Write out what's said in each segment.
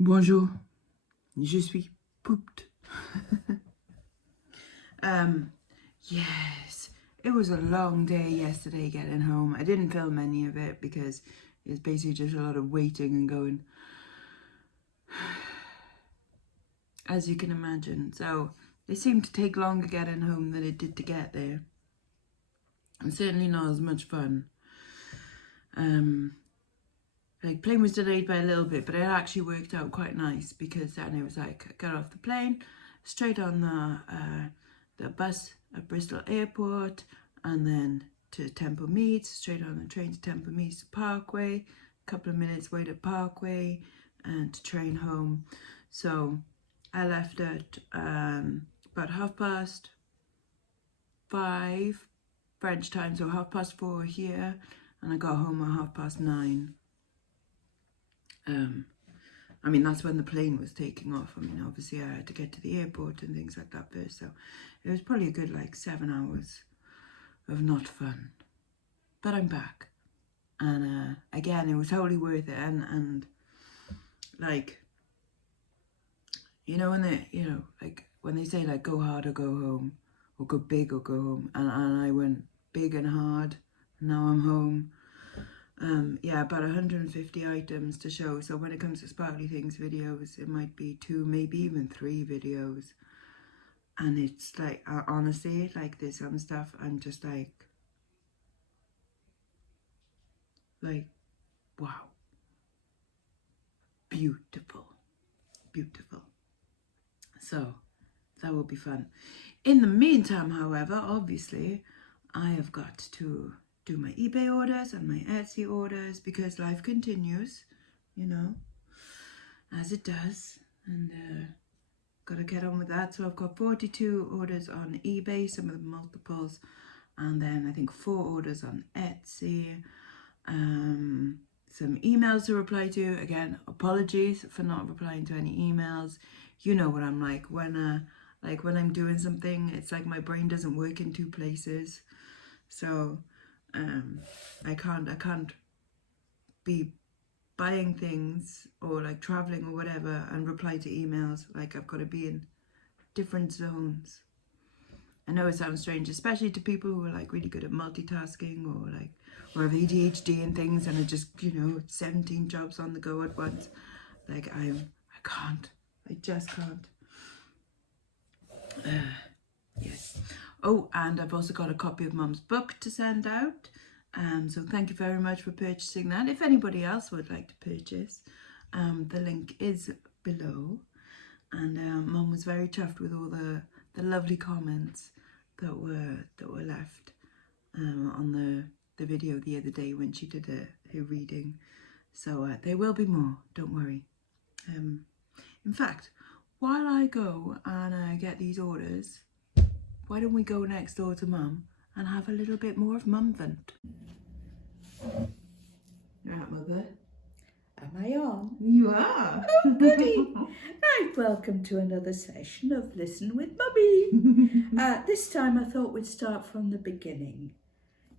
Bonjour, je suis pooped. Yes, it was a long day yesterday getting home. I didn't film any of it because it's basically just a lot of waiting and going, as you can imagine. So it seemed to take longer getting home than it did to get there. And certainly not as much fun. Like, plane was delayed by a little bit, but it actually worked out quite nice because then it was like, I got off the plane, straight on the bus at Bristol Airport, and then to Temple Meads, straight on the train to Temple Meads to Parkway, a couple of minutes wait at Parkway, and to train home. So I left at about 5:30 French time, so 4:30 here, and I got home at 9:30. I mean, that's when the plane was taking off. I mean, obviously I had to get to the airport and things like that first, so it was probably a good like 7 hours of not fun. But I'm back, and again, it was totally worth it. And like, you know, when they say like go hard or go home, or go big or go home, and I went big and hard, and now I'm home. Yeah, about 150 items to show. So when it comes to Sparkly Things videos, it might be 2, maybe even 3 videos. And it's like, honestly, like there's some stuff I'm just like, wow. Beautiful. Beautiful. So that will be fun. In the meantime, however, obviously, I have got to do my eBay orders and my Etsy orders because life continues, you know, as it does, and gotta get on with that. So I've got 42 orders on eBay, some of them multiples, and then I think 4 orders on Etsy. Some emails to reply to. Again, apologies for not replying to any emails. You know what I'm like when I'm doing something, it's like my brain doesn't work in 2 places. So I can't be buying things or like traveling or whatever and reply to emails. Like, I've got to be in different zones. I know it sounds strange, especially to people who are like really good at multitasking or have ADHD and things and are just, 17 jobs on the go at once. Like, I just can't. Yes. Oh, and I've also got a copy of Mum's book to send out. So thank you very much for purchasing that. If anybody else would like to purchase, the link is below. And Mum was very chuffed with all the lovely comments that were left on the video the other day when she did her reading. So there will be more, don't worry. In fact, while I go and get these orders, why don't we go next door to Mum and have a little bit more of Mumvent? Right, Mother? Am I on? You are! Oh, goody! Right, welcome to another session of Listen with Mummy. This time I thought we'd start from the beginning.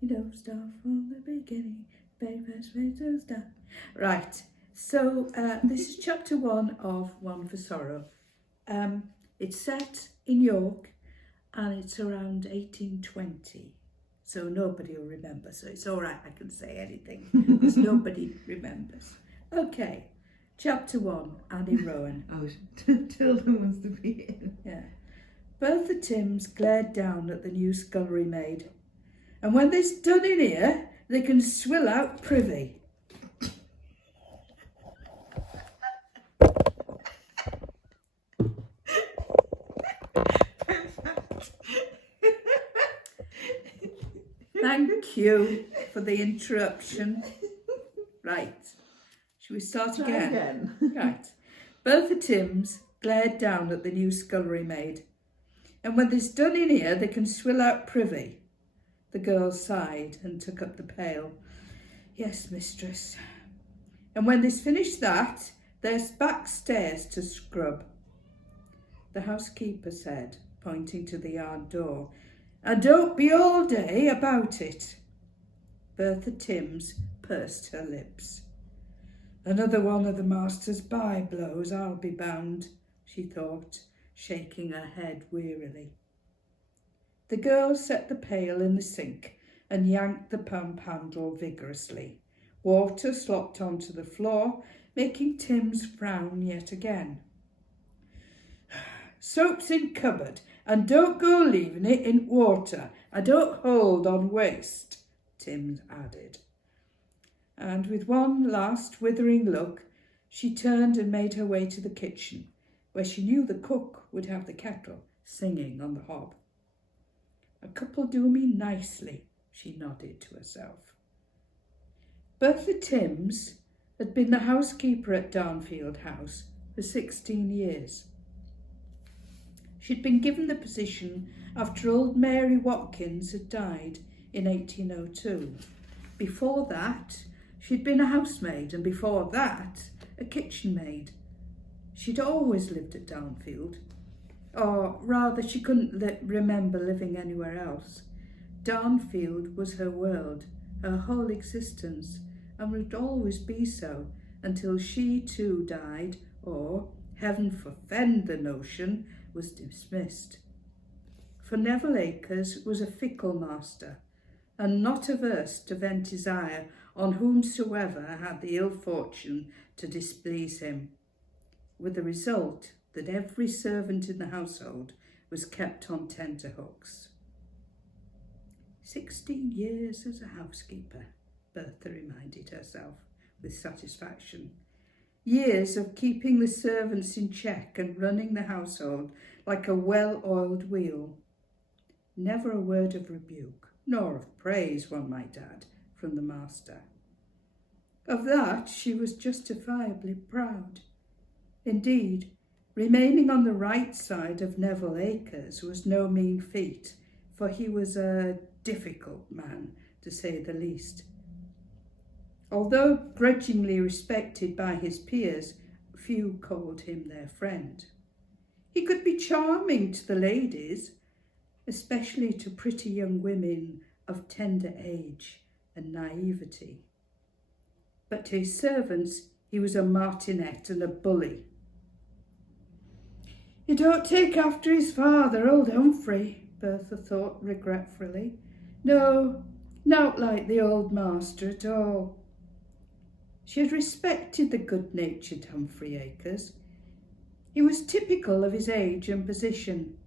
Start from the beginning. Very first way to start. Right, so this is chapter 1 of One for Sorrow. It's set in York and it's around 1820. So nobody will remember. So it's all right, I can say anything because nobody remembers. Okay, chapter 1, Annie Rowan. Oh, Tilda wants to be in. Yeah. Both the Tims glared down at the new scullery maid. And when they's done in here, they can swill out privy. Thank you for the interruption. Right. Shall we start again? Right. Both the Tims glared down at the new scullery maid. And when they's done in here, they can swill out privy. The girl sighed and took up the pail. Yes, mistress. And when they's finished that, there's backstairs to scrub. The housekeeper said, pointing to the yard door, and don't be all day about it. Bertha Timms pursed her lips. Another one of the master's by-blows, I'll be bound, she thought, shaking her head wearily. The girl set the pail in the sink and yanked the pump handle vigorously. Water slopped onto the floor, making Tim's frown yet again. Soap's in cupboard, and don't go leaving it in water. I don't hold on waste, Tim added. And with one last withering look, she turned and made her way to the kitchen, where she knew the cook would have the kettle singing on the hob. A couple do me nicely, she nodded to herself. Bertha Timms had been the housekeeper at Darnfield House for 16 years. She'd been given the position after old Mary Watkins had died in 1802. Before that, she'd been a housemaid, and before that, a kitchen maid. She'd always lived at Darnfield, or rather she couldn't remember living anywhere else. Darnfield was her world, her whole existence, and would always be so until she too died, or, heaven forfend the notion, was dismissed. For Neville Acres was a fickle master, and not averse to vent his ire on whomsoever had the ill fortune to displease him, with the result that every servant in the household was kept on tenterhooks. 16 years as a housekeeper, Bertha reminded herself with satisfaction. Years of keeping the servants in check and running the household like a well-oiled wheel. Never a word of rebuke, nor of praise, one might add, from the master. Of that she was justifiably proud. Indeed, remaining on the right side of Neville Acres was no mean feat, for he was a difficult man, to say the least. Although grudgingly respected by his peers, few called him their friend. He could be charming to the ladies, especially to pretty young women of tender age and naivety. But to his servants he was a martinet and a bully. "You don't take after his father, old Humphrey," Bertha thought regretfully. "No, not like the old master at all." She had respected the good-natured Humphrey Acres. He was typical of his age and position.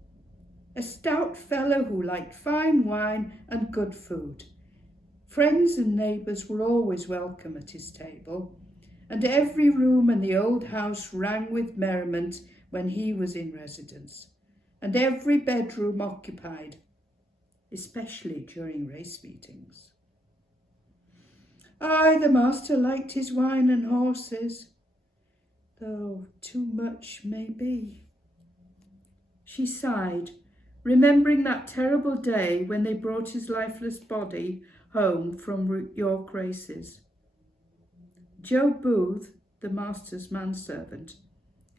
A stout fellow who liked fine wine and good food. Friends and neighbours were always welcome at his table, and every room in the old house rang with merriment when he was in residence, and every bedroom occupied, especially during race meetings. Aye, the master liked his wine and horses, though too much may be. She sighed, remembering that terrible day when they brought his lifeless body home from York races. Joe Booth, the master's manservant,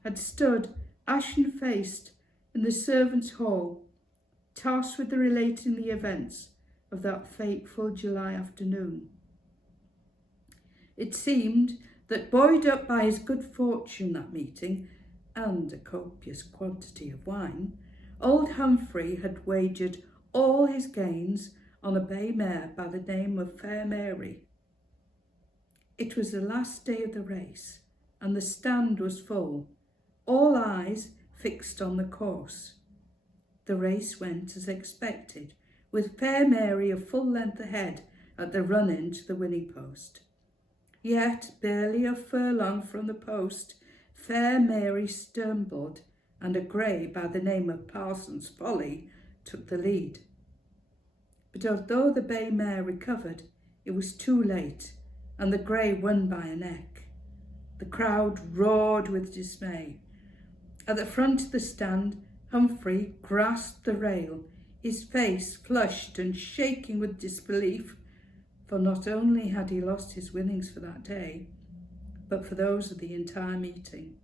had stood ashen-faced in the servants' hall, tasked with relating the events of that fateful July afternoon. It seemed that, buoyed up by his good fortune that meeting and a copious quantity of wine, old Humphrey had wagered all his gains on a bay mare by the name of Fair Mary. It was the last day of the race, and the stand was full, all eyes fixed on the course. The race went as expected, with Fair Mary a full length ahead at the run-in to the winning post. Yet, barely a furlong from the post, Fair Mary stumbled, and a grey by the name of Parsons Folly took the lead. But although the bay mare recovered, it was too late, and the grey won by a neck. The crowd roared with dismay. At the front of the stand, Humphrey grasped the rail, his face flushed and shaking with disbelief, for not only had he lost his winnings for that day, but for those of the entire meeting.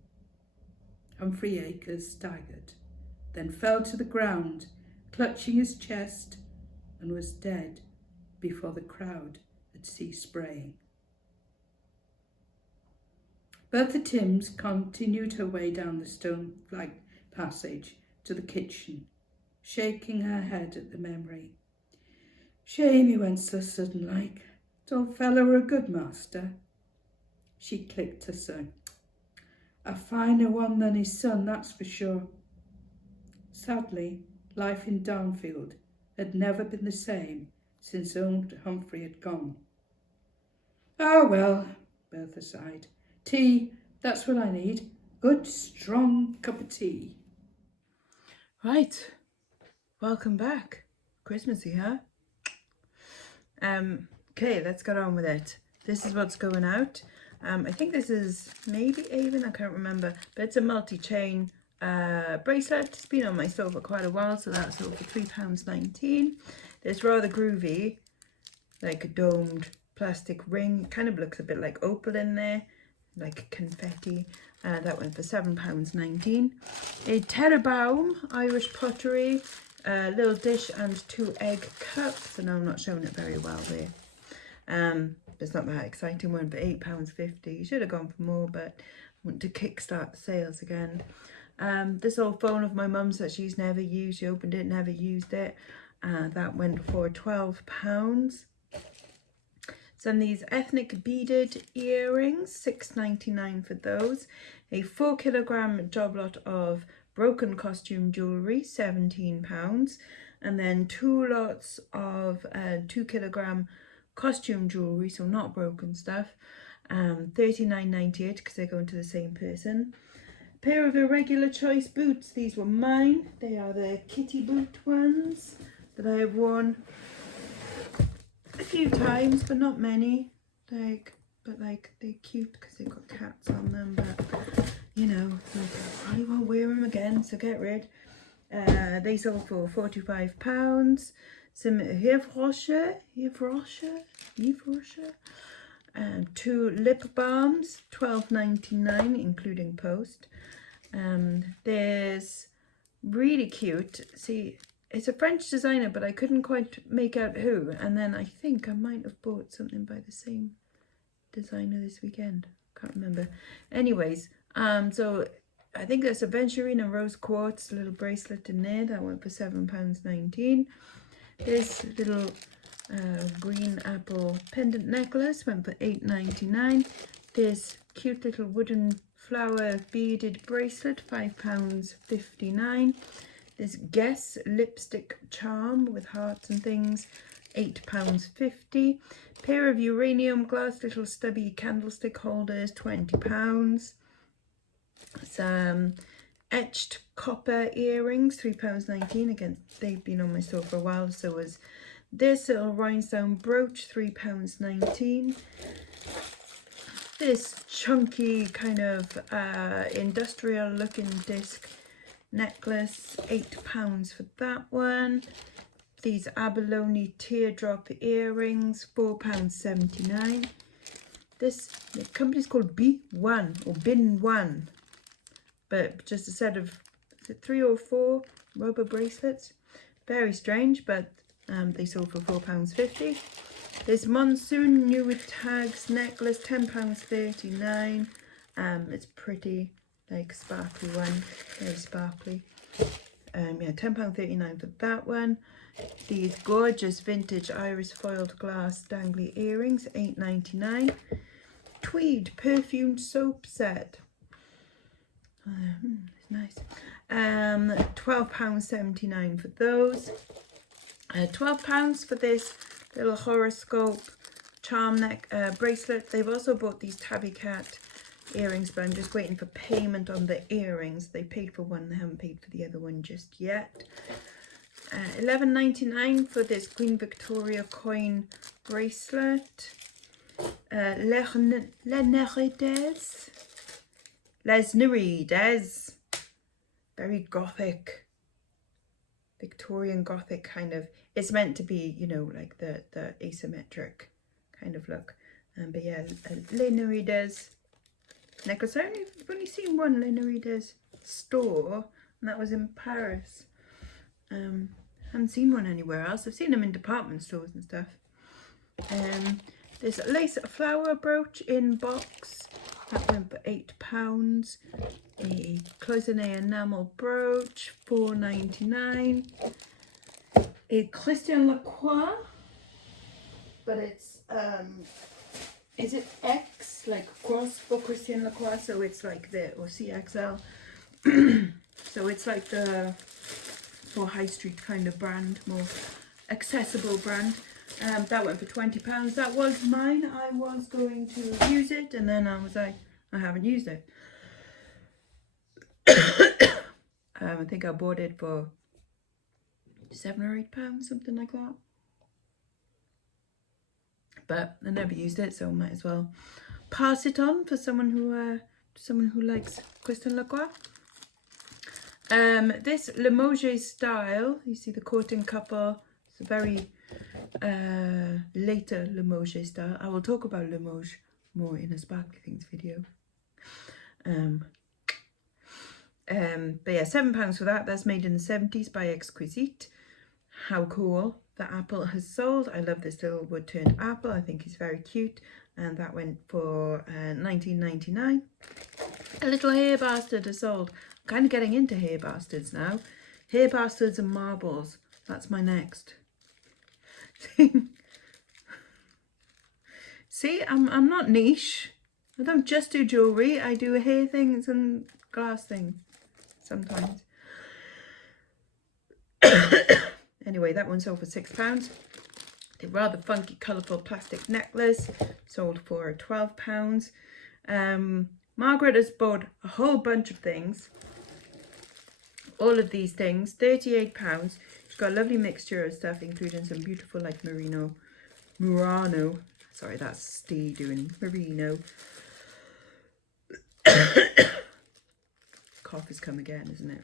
Humphrey Acres staggered, then fell to the ground, clutching his chest, and was dead before the crowd had ceased braying. Bertha Timms continued her way down the stone-flagged passage to the kitchen, shaking her head at the memory. Shame he went so sudden like. That old fellow were a good master. She clicked her son. A finer one than his son, that's for sure. Sadly, life in Downfield had never been the same since old Humphrey had gone. Oh well, Bertha sighed. Tea, that's what I need. Good, strong cup of tea. Right, welcome back. Christmassy, huh? Okay, let's get on with it. This is what's going out. I think this is maybe Avon, I can't remember, but it's a multi-chain bracelet. It's been on my store for quite a while, so that's over £3.19. It's rather groovy, like a domed plastic ring. Kind of looks a bit like opal in there, like confetti. That went for £7.19. A Terrabaum Irish pottery, little dish and 2 egg cups. And I'm not showing it very well there. It's not that exciting one, but £8.50. You should have gone for more, but I want to kickstart the sales again. This old phone of my mum's that she's never used. She opened it, never used it. That went for £12. Then these ethnic beaded earrings, £6.99 for those. A 4 kilogram job lot of broken costume jewellery, £17. And then 2 lots of 2 kilogram costume jewellery, so not broken stuff, $39.98 because they're going to the same person. A pair of irregular choice boots. These were mine. They are the kitty boot ones that I have worn a few times, but not many. But they're cute because they've got cats on them. But you know, I probably won't wear them again, so get rid. They sold for £45. Some Yves Rocher, 2 lip balms, £12.99 including post. There's really cute. See, it's a French designer, but I couldn't quite make out who. And then I think I might have bought something by the same designer this weekend. Can't remember. Anyways, so I think there's a Venturine and rose quartz little bracelet in there. That went for £7.19. This little green apple pendant necklace went for £8.99. This cute little wooden flower beaded bracelet, £5.59. This Guess lipstick charm with hearts and things, £8.50. Pair of uranium glass little stubby candlestick holders, £20. Some etched copper earrings, £3.19. Again, they've been on my store for a while. So was this little rhinestone brooch, £3.19. This chunky kind of industrial looking disc necklace, £8 for that one. These abalone teardrop earrings, £4.79. This the company's called B1 or Bin 1, but just a set of, is it 3 or 4 rubber bracelets? Very strange, but they sold for £4.50. This monsoon new with tags necklace, £10.39. It's pretty, like sparkly one, very sparkly. Yeah, £10.39 for that one. These gorgeous vintage iris foiled glass dangly earrings, £8.99. Tweed perfumed soap set. It's nice. £12.79 for those. £12 for this little horoscope charm neck bracelet. They've also bought these tabby cat earrings, but I'm just waiting for payment on the earrings. They paid for one, they haven't paid for the other one just yet. £11.99 for this Queen Victoria coin bracelet. Les Nereides, very gothic, Victorian gothic kind of. It's meant to be, you know, like the asymmetric kind of look. But yeah, Les Nereides necklace. I've only seen one Les Nereides store, and that was in Paris. Haven't seen one anywhere else. I've seen them in department stores and stuff. This lace flower brooch in box, That went for £8. A cloisonné enamel brooch, £4.99. A Christian Lacroix, but it's is it X, like cross for Christian Lacroix, so it's like the, or CXL. So it's like the more high street kind of brand, more accessible brand. That went for £20. That was mine. I was going to use it, and then I was like, I haven't used it. I think I bought it for £7 or £8, something like that. But I never used it, so I might as well pass it on for someone who likes Christian Lacroix. This Limoges style, you see the coating couple. It's a very later Limoges style. I will talk about Limoges more in a sparkly things video. But yeah, £7 for that. That's made in the 70s by Exquisite. How cool that apple has sold. I love this little wood turned apple. I think it's very cute. And that went for £19.99. A little hair bastard has sold. I'm kind of getting into hair bastards now. Hair bastards and marbles. That's my next thing. See, I'm not niche. I don't just do jewellery. I do hair things and glass things sometimes. Anyway, that one sold for £6. The rather funky, colourful plastic necklace sold for £12. Margaret has bought a whole bunch of things. All of these things, £38. She's got a lovely mixture of stuff, including some beautiful like Murano. Sorry, that's Steve doing merino. Cough has come again, isn't it?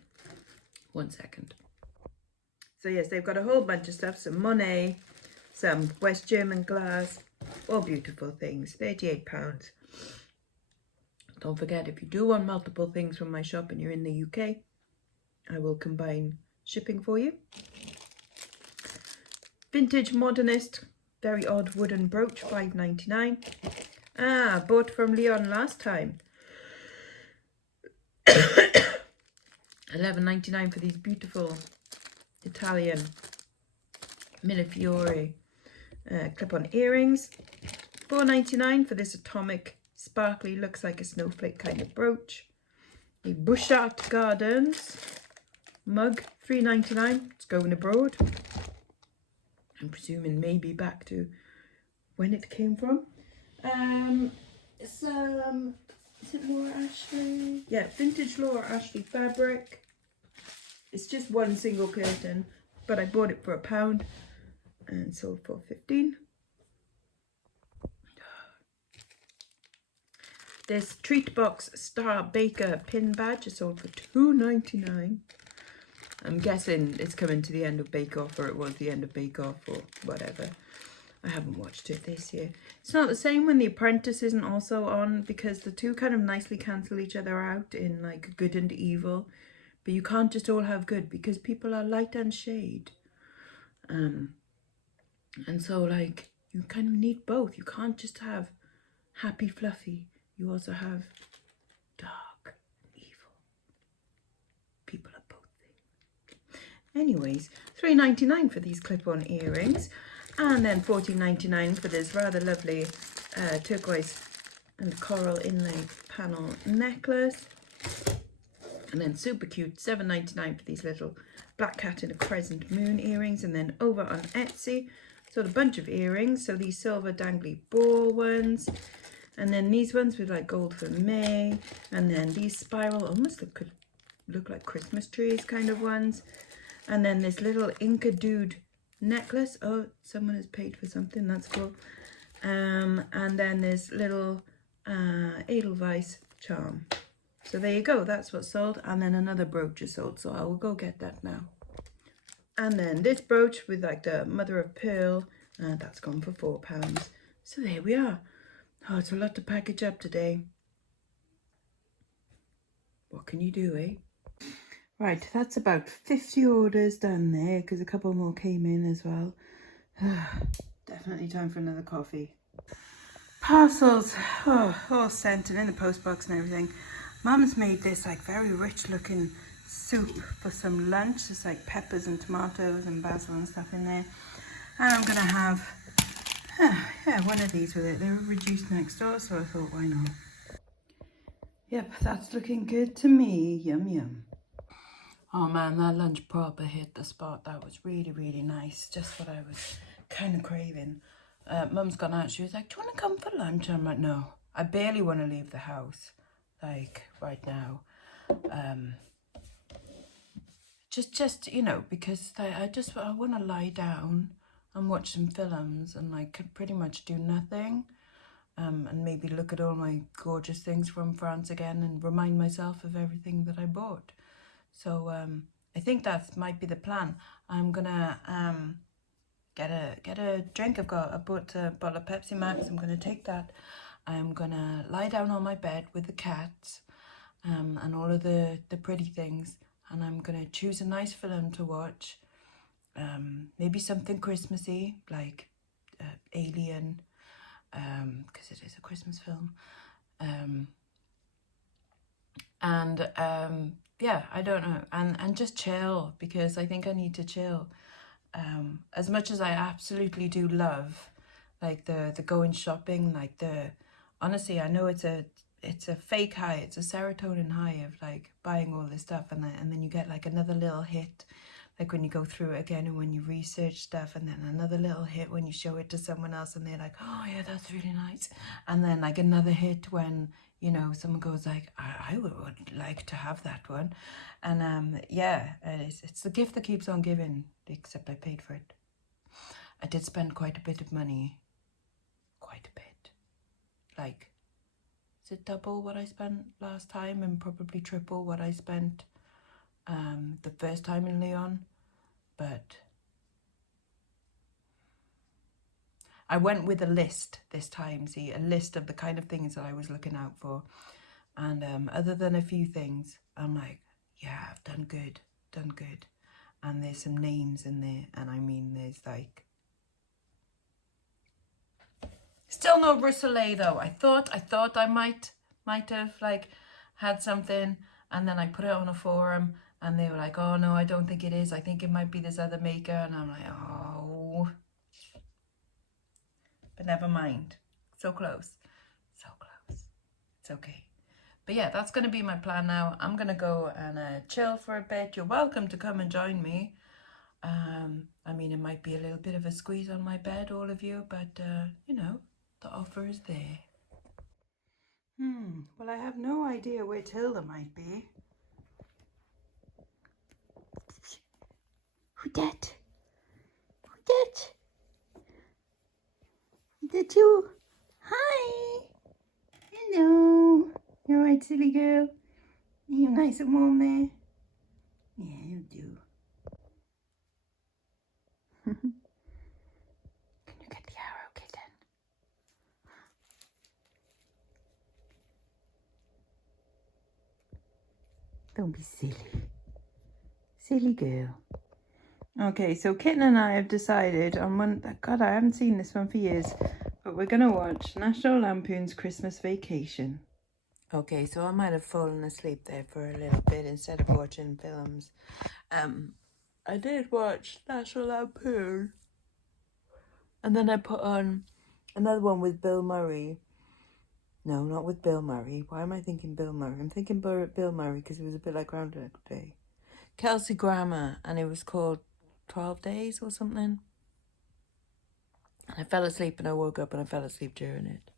1 second. So yes, they've got a whole bunch of stuff. Some Monet, some West German glass, all beautiful things. £38. Don't forget, if you do want multiple things from my shop and you're in the UK, I will combine shipping for you. Vintage Modernist, very odd wooden brooch, £5.99. Ah, bought from Leon last time. £11.99 for these beautiful Italian Millefiori clip-on earrings. £4.99 for this atomic sparkly, looks like a snowflake kind of brooch. A Bouchard Gardens mug, £3.99. It's going abroad. I'm presuming maybe back to when it came from. Some, is it Laura Ashley? Yeah, vintage Laura Ashley fabric. It's just one single curtain, but I bought it for £1 and sold for 15. This Treat Box Star Baker pin badge is sold for £2.99. I'm guessing it's coming to the end of Bake Off, or it was the end of Bake Off, or whatever. I haven't watched it this year. It's not the same when The Apprentice isn't also on, because the two kind of nicely cancel each other out in like good and evil. But you can't just all have good, because people are light and shade. And so like you kind of need both. You can't just have happy fluffy. You also have dark and evil. People are both things. Anyways, £3.99 for these clip-on earrings. And then £14.99 for this rather lovely turquoise and coral inlay panel necklace. And then super cute, £7.99 for these little black cat and a crescent moon earrings. And then over on Etsy, so a bunch of earrings. So these silver dangly ball ones. And then these ones with like gold for May. And then these spiral, almost could look like Christmas trees kind of ones. And then this little Inca Dude necklace. Oh, someone has paid for something, that's cool. And then this little Edelweiss charm. So there you go, that's what's sold. And then another brooch is sold, so I will go get that now. And then this brooch with like the mother of pearl, that's gone for £4. So there we are. Oh, it's a lot to package up today. What can you do, eh? Right, that's about 50 orders done there, because a couple more came in as well. Definitely time for another coffee. Parcels, oh, all sent and in the postbox and everything. Mum's made this like very rich looking soup for some lunch. There's like peppers and tomatoes and basil and stuff in there. And I'm gonna have, yeah, one of these with it. They were reduced next door, so I thought, why not? Yep, that's looking good to me. Yum, yum. Oh man, that lunch proper hit the spot. That was really, really nice. Just what I was kind of craving. Mum's gone out. She was like, do you want to come for lunch? I'm like, no. I barely want to leave the house, like, right now. Just you know, because I want to lie down and watch some films and, like, could pretty much do nothing. And maybe look at all my gorgeous things from France again and remind myself of everything that I bought. So I think that might be the plan. I'm gonna get a drink. I bought a bottle of Pepsi Max. I'm gonna take that. I'm gonna lie down on my bed with the cats and all of the pretty things, and I'm gonna choose a nice film to watch. Maybe something Christmassy like Alien, because it is a Christmas film. Yeah, I don't know, and just chill, because I think I need to chill. As much as I absolutely do love, like, the going shopping, like, honestly, I know it's a fake high, it's a serotonin high of, like, buying all this stuff, and then you get, like, another little hit, like, when you go through it again and when you research stuff, and then another little hit when you show it to someone else and they're like, oh yeah, that's really nice, and then, like, another hit when, you know, someone goes like, I would like to have that one. And yeah, it's the gift that keeps on giving, except I paid for it. I did spend quite a bit of money. Quite a bit. Like, is it double what I spent last time and probably triple what I spent the first time in Lyon? But I went with a list this time, see, a list of the kind of things that I was looking out for. And other than a few things, I'm like, yeah, I've done good. And there's some names in there, and I mean, there's like, still no Rousselet though. I thought I might have, like, had something, and then I put it on a forum, and they were like, oh no, I don't think it is. I think it might be this other maker, and I'm like, oh. But never mind. So close. It's okay. But yeah, that's going to be my plan now. I'm going to go and chill for a bit. You're welcome to come and join me. I mean, it might be a little bit of a squeeze on my bed, all of you, but, you know, the offer is there. Well, I have no idea where Tilda might be. Who that? That you? Hi. Hello. You alright, silly girl? Are you nice and warm there? Yeah, you do. Can you get the arrow, kitten? Don't be silly. Silly girl. Okay, so Kitten and I have decided on one... God, I haven't seen this one for years. But we're going to watch National Lampoon's Christmas Vacation. Okay, so I might have fallen asleep there for a little bit instead of watching films. I did watch National Lampoon. And then I put on another one with Bill Murray. No, not with Bill Murray. Why am I thinking Bill Murray? I'm thinking Bill Murray because it was a bit like Groundhog Day. Kelsey Grammer, and it was called 12 Days or something. And I fell asleep and I woke up and I fell asleep during it.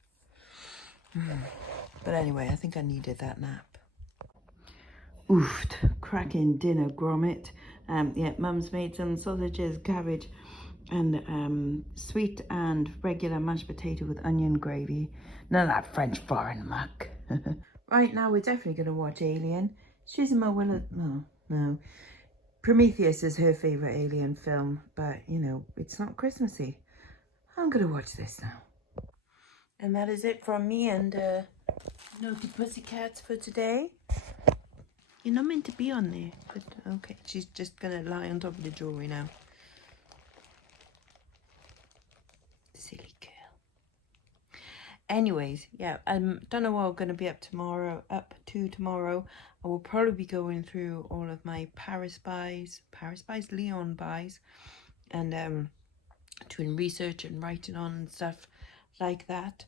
But anyway, I think I needed that nap. Oofed, cracking dinner grommet. Yeah, Mum's made some sausages, cabbage, and sweet and regular mashed potato with onion gravy. None of that French foreign muck. Right, now we're definitely going to watch Alien. Susan Willis, no. Prometheus is her favourite Alien film, but, you know, it's not Christmassy. I'm going to watch this now. And that is it from me and Naughty Pussycats for today. You're not meant to be on there, but okay. She's just going to lie on top of the jewellery now. Silly girl. Anyways, yeah, I don't know what I'm going to be up to tomorrow. I will probably be going through all of my Paris buys, Lyon buys, and doing research and writing on and stuff like that,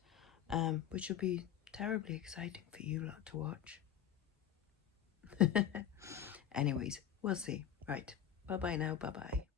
which will be terribly exciting for you lot to watch. Anyways, we'll see. Right, bye bye now, bye bye.